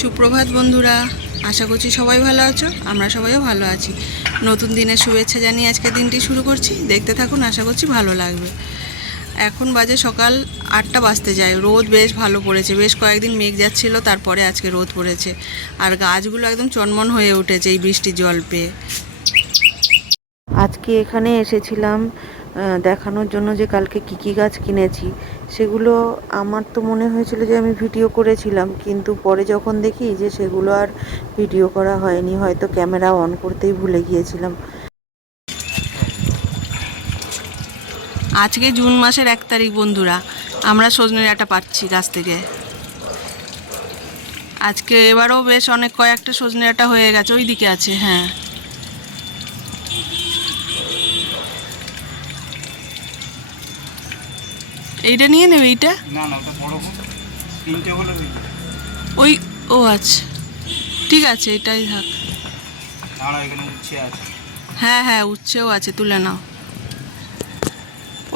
সুপ্রভাত বন্ধুরা, আশা করছি সবাই ভালো আছো, আমরা সবাইও ভালো আছি। নতুন দিনের শুভেচ্ছা জানিয়ে আজকে দিনটি শুরু করছি। দেখতে থাকুন, আশা করছি ভালো লাগবে। এখন বাজে সকাল আটটা বাজতে যায়। রোদ বেশ ভালো পড়েছে। বেশ কয়েকদিন মেঘ যাচ্ছিল, তারপরে আজকে রোদ পড়েছে। আর গাছগুলো একদম চনমন হয়ে উঠেছে এই বৃষ্টির জল পেয়ে। আজকে এখানে এসেছিলাম দেখানোর জন্য যে কালকে কী কী গাছ কিনেছি, সেগুলো আমার তো মনে হয়েছিল যে আমি ভিডিও করেছিলাম, কিন্তু পরে যখন দেখি যে সেগুলো আর ভিডিও করা হয়নি, হয়তো ক্যামেরা অন করতেই ভুলে গিয়েছিলাম। আজকে জুন মাসের এক তারিখ বন্ধুরা, আমরা সজনে ডাঁটা পাচ্ছি গাছ থেকে। আজকে এবারও বেশ অনেক, কয়েকটা সজনে ডাঁটা হয়ে গেছে ওই দিকে আছে হ্যাঁ। এইটা নিয়ে নেবে এইটা? না না ওটা বড় তিনটে হলে ওই ও আচ্ছা। ঠিক আছে এটাই থাক। দাঁড়া এখানে উচ্ছে আছে। হ্যাঁ হ্যাঁ উচ্ছেও আছে তুলে নাও।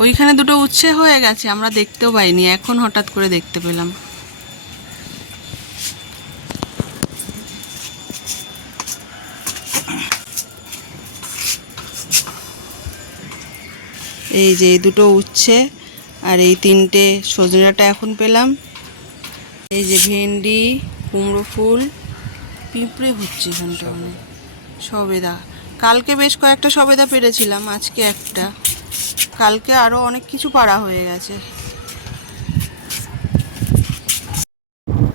ওইখানে দুটো উচ্ছে হয়ে গেছে আমরা দেখতেও পাইনি। এখন হঠাৎ করে দেখতে পেলাম। এই যে দুটো উচ্ছে। আর এই তিনটে সজনেটা এখন পেলাম। এই যে ভেন্ডি, কুমড়ো ফুল, পিঁপড়ে হচ্ছে এখানটা অনেক সবেদা। কালকে বেশ কয়েকটা সবেদা পেরেছিলাম, আজকে একটা। কালকে আরও অনেক কিছু পাড়া হয়ে গেছে।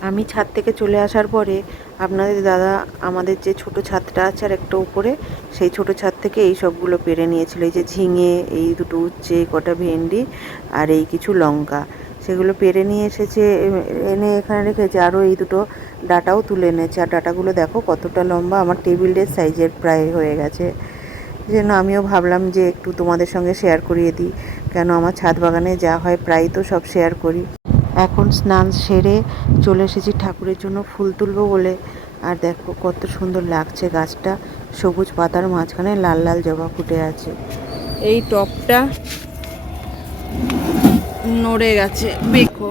আমি ছাদ থেকে চলে আসার পরে আপনাদের দাদা আমাদের যে ছোট ছাদটা আছে আর একটা উপরে, সেই ছোট ছাদ থেকে এই সবগুলো পেরে নিয়েছিল। এই যে ঝিঙে, এই দুটো উচ্ছে, কটা ভেন্ডি আর এই কিছু লঙ্কা। সেগুলো পেরে নিয়ে এসেছে, এনে এখানে রেখেছে। আরও এই দুটো ডাটাও তুলে এনেছে। আর ডাটাগুলো দেখো কতটা লম্বা। আমার টেবিলের সাইজের প্রায় হয়ে গেছে। যেন আমিও ভাবলাম যে একটু তোমাদের সঙ্গে শেয়ার করিয়ে দিই। কেন আমার ছাদ বাগানে যা হয় প্রায় তো সব শেয়ার করি। এখন স্নান সেরে চলে এসেছি ঠাকুরের জন্য ফুল তুলবো বলে। আর দেখো কত সুন্দর লাগছে গাছটা। সবুজ পাতার মাঝখানে লাল লাল জবা ফুটে আছে। এই টপটা নড়ে গেছে বেকো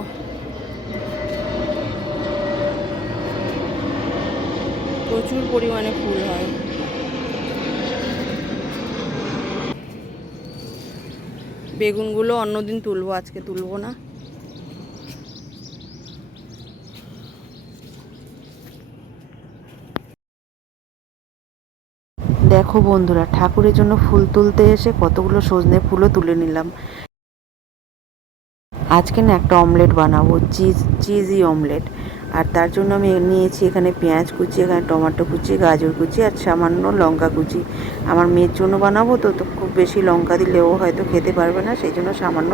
প্রচুর পরিমাণে ফুল হয়। বেগুনগুলো অন্যদিন তুলবো, আজকে তুলবো না। দেখো বন্ধুরা, ঠাকুরের জন্য ফুল তুলতে এসে কতগুলো সজনে ফুলও তুলে নিলাম। আজকে না একটা অমলেট বানাবো, চিজ, চিজি অমলেট। আর তার জন্য আমি নিয়েছি এখানে পেঁয়াজ কুচি, এখানে টমেটো কুচি, গাজর কুচি আর সামান্য লঙ্কা কুচি। আমার মেয়ের জন্য বানাবো তো তো খুব বেশি লঙ্কা দিলেও হয়তো খেতে পারবে না, সেই জন্য সামান্য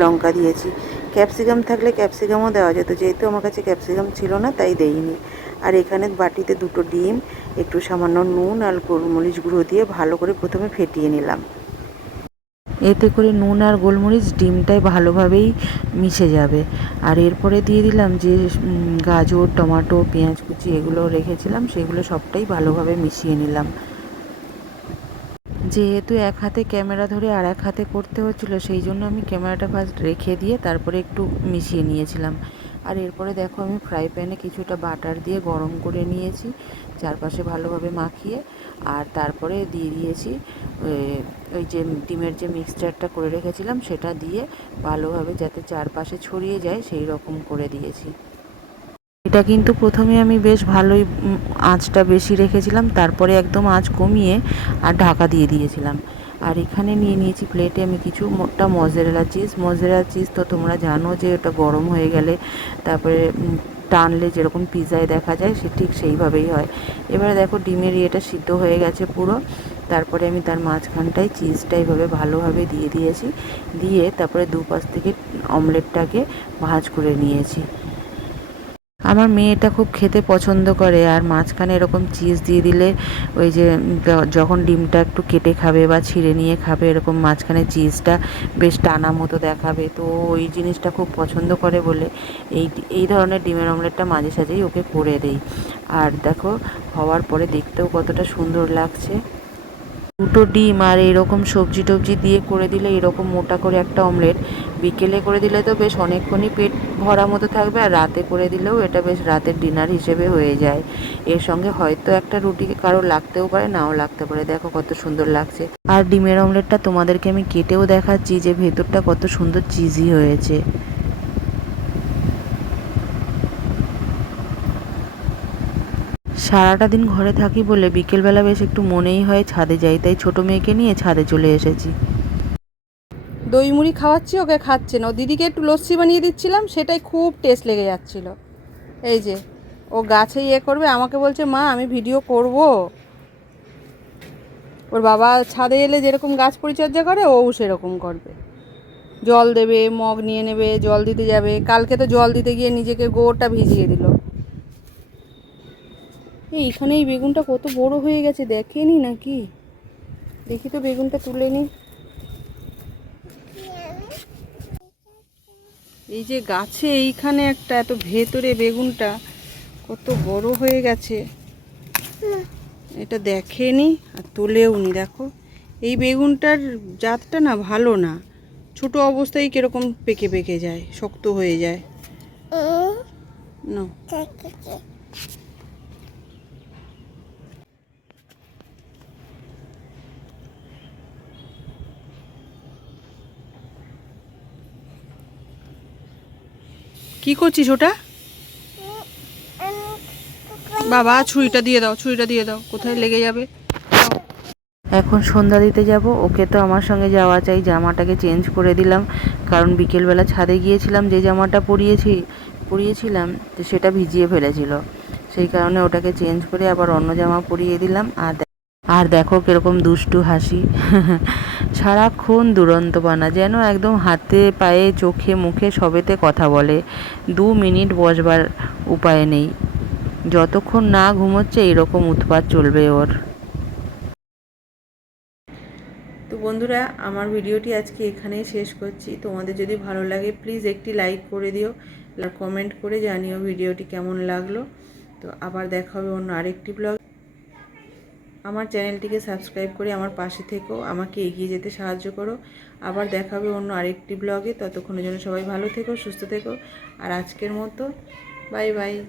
লঙ্কা দিয়েছি। ক্যাপসিকাম থাকলে ক্যাপসিকামও দেওয়া যেত, যেহেতু আমার কাছে ক্যাপসিকাম ছিল না, তাই দেইনি। আর এখানে বাটিতে দুটো ডিম একটু সামান্য নুন আর গোলমরিচ গুঁড়ো দিয়ে ভালো করে প্রথমে ফেটিয়ে নিলাম। এতে করে নুন আর গোলমরিচ ডিমটাই ভালোভাবেই মিশে যাবে। আর এরপরে দিয়ে দিলাম যে গাজর, টমাটো, পেঁয়াজ কুচি এগুলো রেখেছিলাম, সেগুলো সবটাই ভালোভাবে মিশিয়ে নিলাম। যেহেতু এক হাতে ক্যামেরা ধরে আর এক হাতে করতে হচ্ছিল, সেই জন্য আমি ক্যামেরাটা ফার্স্ট রেখে দিয়ে তারপরে একটু মিশিয়ে নিয়েছিলাম। আর এরপরে দেখো আমি ফ্রাই প্যানে কিছুটা বাটার দিয়ে গরম করে নিয়েছি, চারপাশে ভালোভাবে মাখিয়ে, আর তারপরে দিয়ে দিয়েছি ওই- যে ডিমের যে মিক্সচারটা করে রেখেছিলাম সেটা দিয়ে ভালোভাবে যাতে চারপাশে ছড়িয়ে যায় সেই রকম করে দিয়েছি। এটা কিন্তু প্রথমে আমি বেশ ভালোই আঁচটা বেশি রেখেছিলাম, তারপরে একদম আঁচ কমিয়ে আর ঢাকা দিয়ে দিয়েছিলাম। আর এখানে নিয়ে নিয়েছি প্লেটে আমি কিছু মোটা মজেরেলা চিজ মজেরেলা চিজ তো তোমরা জানো যে ওটা গরম হয়ে গেলে তারপরে টানলে যেরকম পিৎজায় দেখা যায় সে ঠিক সেইভাবেই হয়। এবারে দেখো ডিমের ইয়েটা সিদ্ধ হয়ে গেছে পুরো। তারপরে আমি তার মাঝখানটায় চিজটা এইভাবে ভালোভাবে দিয়ে দিয়েছি। দিয়ে তারপরে দুপাশ থেকে অমলেটটাকে ভাঁজ করে নিয়েছি। আমার মেয়ে এটা খুব খেতে পছন্দ করে, আর মাঝখানে এরকম চিজ দিয়ে দিলে ওই যে যখন ডিমটা একটু কেটে খাবে বা ছিঁড়ে নিয়ে খাবে, এরকম মাঝখানে চিজটা বেশ টানা মতো দেখাবে। তো ওই জিনিসটা খুব পছন্দ করে বলে এই এই ধরনের ডিমের অমলেটটা মাঝে সাঝেই ওকে করে দেই। আর দেখো, হওয়ার পরে দেখতেও কতটা সুন্দর লাগছে। দুটো ডিম আর এরকম সবজি টবজি দিয়ে করে দিলে এরকম মোটা করে একটা অমলেট বিকেলে করে দিলে তো বেশ অনেকক্ষণই পেট ভরা মতো থাকবে, আর রাতে করে দিলেও এটা বেশ রাতের ডিনার হিসেবে হয়ে যায়। এর সঙ্গে হয়তো একটা রুটি কারও লাগতেও পারে, নাও লাগতে পারে। দেখো কত সুন্দর লাগছে। আর ডিমের অমলেটটা তোমাদেরকে আমি কেটেও দেখাচ্ছি যে ভেতরটা কত সুন্দর চিজি হয়েছে। সারাটা দিন ঘরে থাকি বলে বিকেলবেলা বেশ একটু মনেই হয় ছাদে যাই, তাই ছোট মেয়েকে নিয়ে ছাদে চলে এসেছি। দই মুড়ি খাওয়াচ্ছি, ওকে খাচ্ছে না। ও দিদিকে একটু লস্যি বানিয়ে দিচ্ছিলাম, সেটাই খুব টেস্ট লেগে যাচ্ছিল। এই যে, ও গাছে ইয়ে করবে, আমাকে বলছে, মা, আমি ভিডিও করব। ওর বাবা ছাদে এলে যেরকম গাছ পরিচর্যা করে, ও সেরকম করবে। জল দেবে, মগ নিয়ে নেবে, জল দিতে যাবে। কালকে তো জল দিতে গিয়ে নিজেকে গোটা ভিজিয়ে দিল। এইখানে এই বেগুনটা কত বড় হয়ে গেছে, দেখেনি নাকি? দেখি তো বেগুনটা তুলে নিই এই যে গাছে এইখানে একটা এত ভেতরে বেগুনটা কত বড় হয়ে গেছে। এটা দেখেনি আর তোলেও নি দেখো। এই বেগুনটার জাতটা না ভালো না। ছোট অবস্থায় কীরকম পেকে পেকে যায় শক্ত হয়ে যায়। না কি করছিস ওটা? বাবা, ছুরিটা দিয়ে দাও, ছুরিটা দিয়ে দাও। কোথায় লেগে যাবে? এখন সন্ধ্যা দিতে যাব। ওকে তো আমার সঙ্গে যাওয়া চাই। জামাটাকে চেঞ্জ করে দিলাম। কারণ বিকেলবেলা ছাদে গিয়েছিলাম, যে জামাটা পরিয়েছি, পরিয়েছিলাম, তো সেটা ভিজিয়ে ফেলেছিল। সেই কারণে ওটাকে চেঞ্জ করে আবার অন্য জামা পরিয়ে দিলাম। আর আর দেখো কীরকম দুষ্টু হাসি। সারাক্ষণ দুরন্ত বানা যেন একদম হাতে, পায়ে, চোখে, মুখে সবেতে কথা বলে। দু মিনিট বসবার উপায় নেই। যতক্ষণ না ঘুমোচ্ছে, এরকম উৎপাত চলবে ওর। তো বন্ধুরা, আমার ভিডিওটি আজকে এখানেই শেষ করছি। তোমাদের যদি ভালো লাগে প্লিজ একটি লাইক করে দিও কমেন্ট করে জানিও ভিডিওটি কেমন লাগল। তো আবার দেখা হবে অন্য আরেকটি ব্লগ আমার চ্যানেলটিকে সাবস্ক্রাইব করে আমার পাশে থেকো। আমাকে এগিয়ে যেতে সাহায্য করো। আবার দেখাবে অন্য আরেকটি ব্লগে। ততক্ষণের জন্য সবাই ভালো থেকো, সুস্থ থেকো। আর আজকের মতো, বাই বাই।